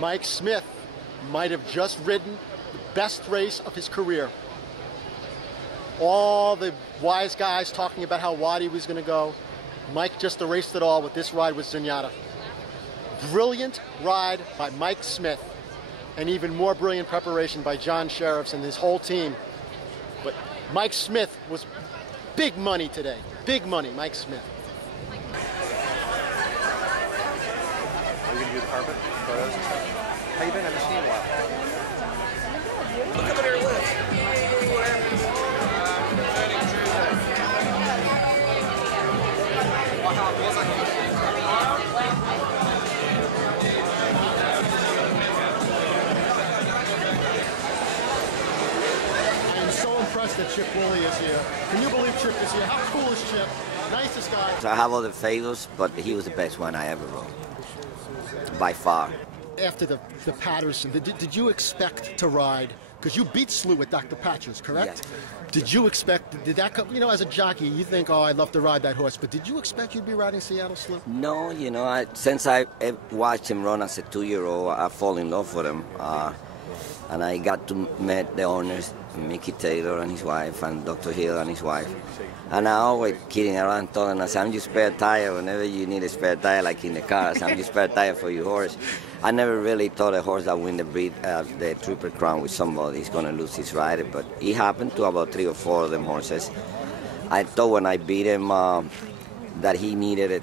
Mike Smith might have just ridden the best race of his career. All the wise guys talking about how wide he was going to go. Mike just erased it all with this ride with Zenyatta. Brilliant ride by Mike Smith, and even more brilliant preparation by John Sheriffs and his whole team. But Mike Smith was big money today. Big money, Mike Smith. Are you going to do the carpet? Photos and stuff? How you been? I haven't seen you in a while. Look up at your list. I am so impressed that Chip Woolley is here. Can you believe Chip is here? How cool is Chip? Nicest guy. So I have other favorites, but he was the best one I ever rode, by far. After the Patterson, did you expect to ride? Because you beat Slew with Dr. Patches, correct? Yes. Did you expect, did that come, you know, as a jockey, you think, oh, I'd love to ride that horse, but did you expect you'd be riding Seattle Slew? No, you know, since I watched him run as a 2-year-old, I fall in love with him. And I got to meet the owners, Mickey Taylor and his wife, and Dr. Hill and his wife. And I always kidding around, telling us, I'm just spare tire whenever you need a spare tire, like in the cars. I'm just spare tire for your horse. I never really thought a horse that win the Triple Crown with somebody is going to lose his rider, but it happened to about 3 or 4 of them horses. I thought when I beat him that he needed it,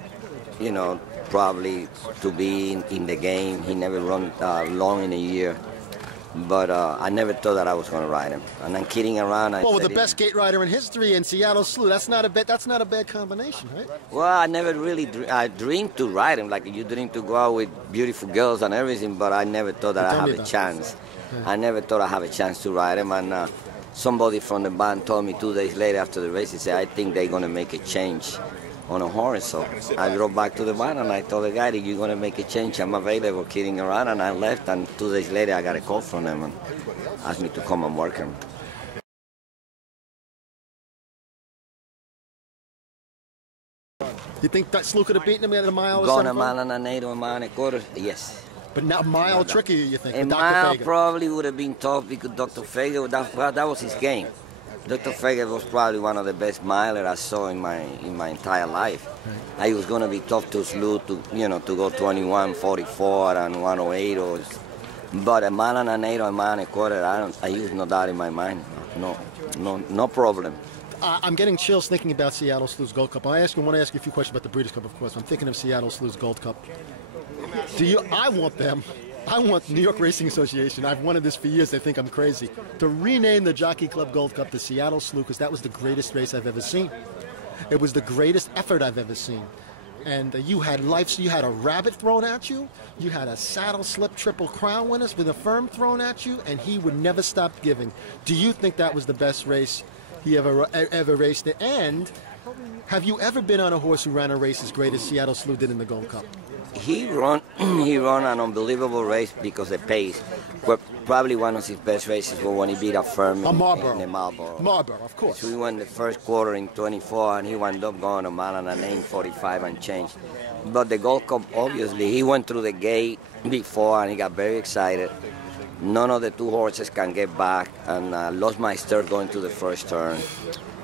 you know, probably to be in the game. He never run long in a year. But I never thought that I was going to ride him. And I'm kidding around. Well, with the best gate rider in history in Seattle Slew, that's not a bad combination, right? Well, I never really I dreamed to ride him, like you dream to go out with beautiful girls and everything, but I never thought that I have a chance. Yeah. I never thought I have a chance to ride him. And somebody from the band told me 2 days later after the race, he said, I think they're going to make a change on a horse. So I drove back to the barn and I told the guy that you're going to make a change. I'm available, kidding around, and I left. And 2 days later, I got a call from them and asked me to come and work him. You think that Slew could have beaten him at a mile or something? Gone a mile and an 8 or a mile and a quarter, yes. But now a mile trickier, you think? A mile probably would have been tough because Dr. Fager, that was his game. Dr. Fager was probably one of the best milers I saw in my entire life. Right. I was going to be tough to Slew to go 21, 44 and 108 but a mile and an 8 or a mile and a quarter, I use no doubt in my mind. No problem. I'm getting chills thinking about Seattle Slew's Gold Cup. I want to ask you a few questions about the Breeders' Cup, of course. I'm thinking of Seattle Slew's Gold Cup. I want New York Racing Association, I've wanted this for years, they think I'm crazy, to rename the Jockey Club Gold Cup to Seattle Slew, because that was the greatest race I've ever seen. It was the greatest effort I've ever seen. And you had a rabbit thrown at you, you had a saddle slip Triple Crown winners with a firm thrown at you, and he would never stop giving. Do you think that was the best race he ever raced? And have you ever been on a horse who ran a race as great as Seattle Slew did in the Gold Cup? He run an unbelievable race because the pace. But probably one of his best races was when he beat a firm in the Marlboro. Marlboro, of course. So he won the first quarter in 24, and he wound up going a mile and an 8:45 and change. But the Gold Cup, obviously, he went through the gate before, and he got very excited. None of the 2 horses can get back, and lost my stir going to the first turn.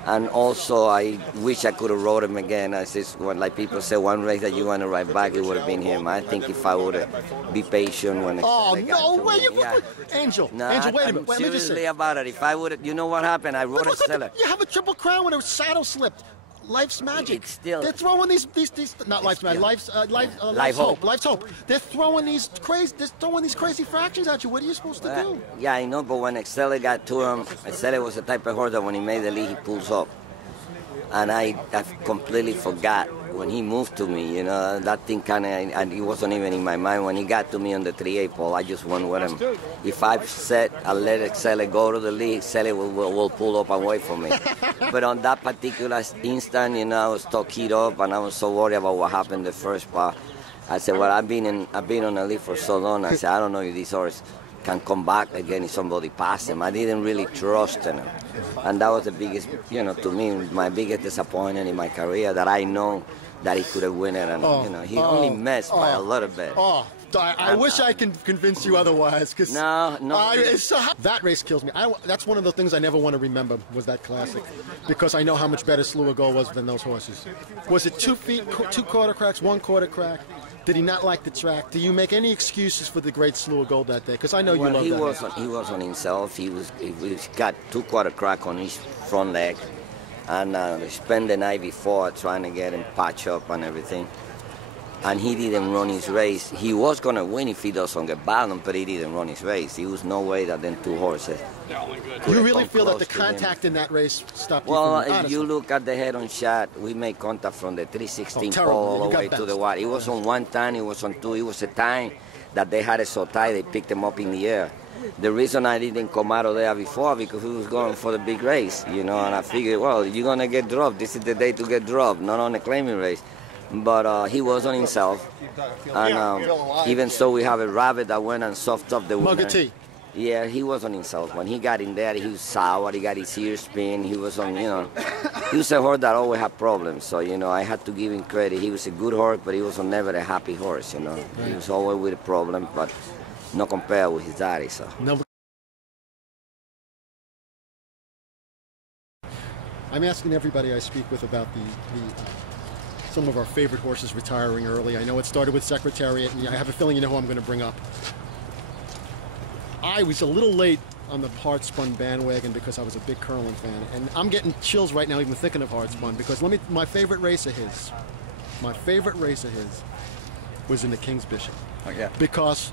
And also, I wish I could have rode him again. As like people say, one race that you want to ride back, it would have been him. I think if I would have been patient when Angel, wait a minute. Let me just say about it. If I would have, you know what happened? I rode a seller. You have a Triple Crown when it was saddle slipped. Life's Magic. Still, they're throwing these not Life's Magic. Life's Hope. Life's Hope. They're throwing these crazy fractions at you. What are you supposed to do? Yeah, I know, but when Excella got to him, Excella was the type of horse that when he made the lead, he pulls up. And I completely forgot when he moved to me, that thing kind of, and it wasn't even in my mind. When he got to me on the 3/8 pole, I just went with him. If I let Excella go to the lead, Excella will pull up and wait for me. But on that particular instant, I was so keyed up and I was so worried about what happened the first part. I said, well, I've been on the lead for so long. I said, I don't know if this horse can come back again if somebody passed him. I didn't really trust in him. And that was the biggest, to me, my biggest disappointment in my career, that I know that he could have won it. And, he only missed by a little bit. I wish I can convince you otherwise. Cause no. That race kills me. That's one of the things I never want to remember was that classic, because I know how much better Slew of Gold was than those horses. Was it 2 feet, 2 quarter cracks, 1 quarter crack? Did he not like the track? Do you make any excuses for the great Slew of Gold that day? Because I know you love that. He was on himself. He got 2 quarter crack on his front leg, and spent the night before trying to get him patch up and everything. And he didn't run his race. He was going to win if he doesn't get balanced, but he didn't run his race. There was no way that them 2 horses. You really feel that the contact in that race stopped you? Well, if you look at the head-on shot, we made contact from the 316 pole all the way to the wire. It was on 1 time, it was on 2. It was a time that they had it so tight they picked him up in the air. The reason I didn't come out of there before, because we was going for the big race, and I figured, well, you're going to get dropped. This is the day to get dropped, not on a claiming race. But he was on himself, and even so, we have a rabbit that went and soft up the winner. Yeah, he was on himself. When he got in there, he was sour. He got his ears spin. He was on, he was a horse that always had problems. So I had to give him credit. He was a good horse, but he was never a happy horse. He was always with a problem, but not compared with his daddy. So. I'm asking everybody I speak with about some of our favorite horses retiring early. I know it started with Secretariat, and I have a feeling you know who I'm going to bring up. I was a little late on the Hard Spun bandwagon because I was a big Curlin fan, and I'm getting chills right now even thinking of Hard Spun, because my favorite race of his was in the King's Bishop. Oh, yeah. Because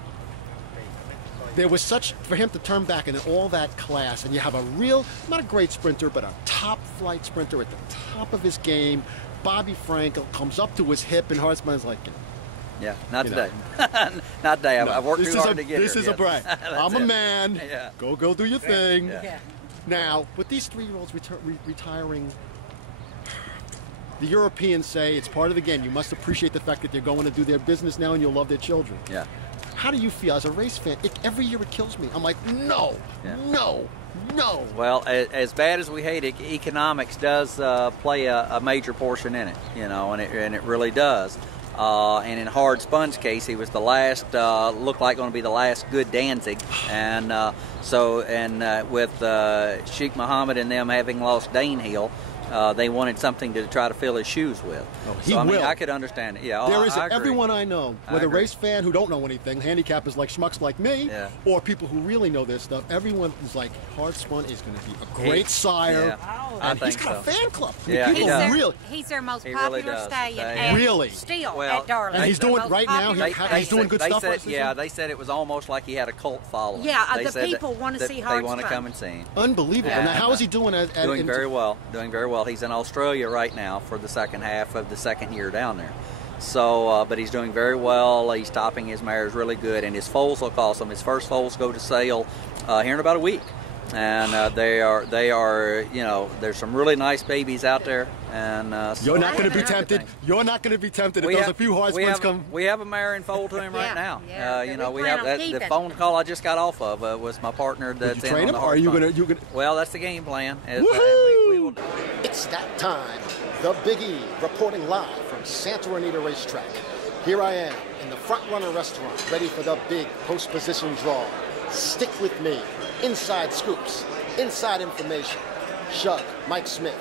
there was for him to turn back in all that class, and you have a real, not a great sprinter, but a top flight sprinter at the top of his game. Bobby Frankel comes up to his hip, and Hard Spun's like, yeah, not today. Not today. No, I've worked too hard to get here. This is a brag. I'm a man. Yeah. Go do your thing. Yeah. Now, with these 3-year-olds retiring, the Europeans say it's part of the game. You must appreciate the fact that they're going to do their business now, and you'll love their children. Yeah. How do you feel as a race fan? Every year it kills me. I'm like, no. Well, as bad as we hate it, economics does play a major portion in it, and it really does. And in Hard Spun's case, he was the last, looked like going to be the last good Danzig, and with Sheikh Mohammed and them having lost Danehill, they wanted something to try to fill his shoes with. I could understand it. Yeah, there is everyone I know, whether race fan who don't know anything, handicappers like schmucks like me, or people who really know this stuff. Everyone is like, Hard Spun is going to be a great sire, and he's got a fan club. Yeah, he's their most popular stallion. Really? Still at Darling. And he's doing right now. He's doing good stuff. They said it was almost like he had a cult following. Yeah, the people want to see Hard Spun. They want to come and see him. Unbelievable. Now, how is he doing? Doing very well. Doing very well. He's in Australia right now for the second half of the second year down there. So, but he's doing very well. He's topping his mares really good, and his foals look awesome. His first foals go to sale here in about a week, and they are. There's some really nice babies out there, and you're not going to be tempted. You're not going to be tempted if there's a few Hard Spuns come. We have a mare in foal to him right now. We have the phone call I just got off of was my partner that's in on the Hard Spun. Are you gonna? Well, that's the game plan. It's that time. The Big E reporting live from Santa Anita Racetrack. Here I am in the Front Runner restaurant, ready for the big post-position draw. Stick with me. Inside scoops, inside information. Shug, Mike Smith,